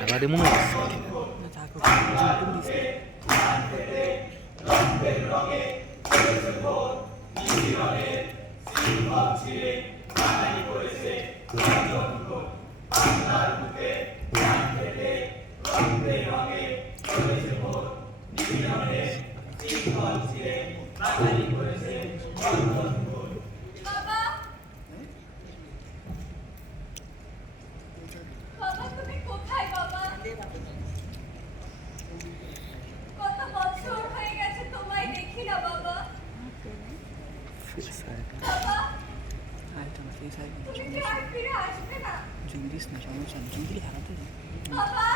কালারে মনে হচ্ছে বাবা, বাবা তুমি কোথায় বাবা? কত বছর হয়ে গেছে তোমায় দেখি না বাবা। বাবা, তুমি কি আর ফিরে আসবে না? বাবা